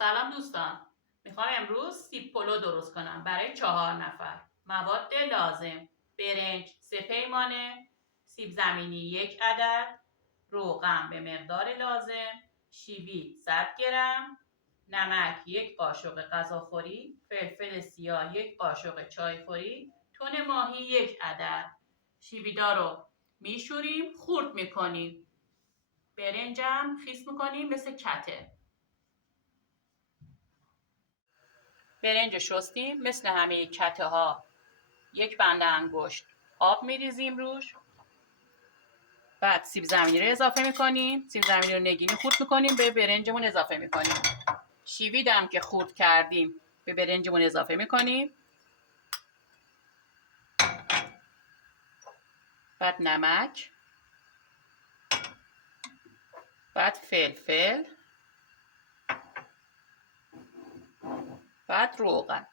سلام دوستان، میخوام امروز سیب پلو درست کنم برای 4 نفر. مواد لازم: برنج 3 پیمانه، سیب زمینی 1 عدد، روغن به مقدار لازم، شیوی 100 گرم، نمک 1 قاشق غذاخوری، فلفل سیاه 1 قاشق چایخوری، تن ماهی 1 عدد. شیویدا رو میشوریم، خورد میکنیم. برنجم خیس میکنیم مثل کته. برنج شستیم مثل همه کته ها 1 بند انگشت آب میریزیم روش. بعد سیب زمینی رو اضافه میکنیم. سیب زمینی رو نگینی خورد میکنیم، به برنجمون اضافه میکنیم. شیویدم که خورد کردیم به برنجمون اضافه میکنیم. بعد نمک، بعد فلفل، بعد روغن.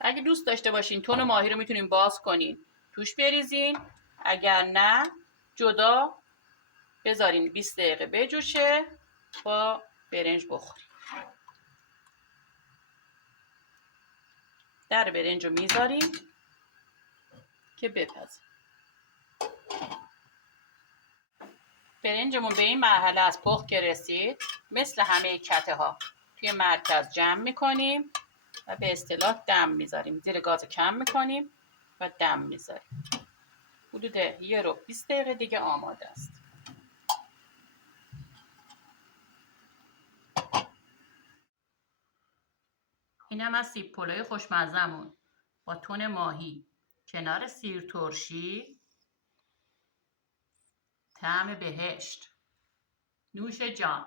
اگه دوست داشته باشین تن ماهی رو میتونین باز کنین توش بریزین، اگر نه جدا بذارین 20 دقیقه بجوشه با برنج بخورین. در برنج رو میذاریم که بپزه. برنجمون به این مرحله از پخت که رسید، مثل همه کته ها توی مرکز جمع میکنیم و به اصطلاح دم میذاریم. زیر گاز کم میکنیم و دم میذاریم. حدود 1 رو 20 دقیقه دیگه آماده است. اینم از سیب پلوی خوشمزمون با تن ماهی کنار سیر ترشی. طعم بهشت. نوش جان.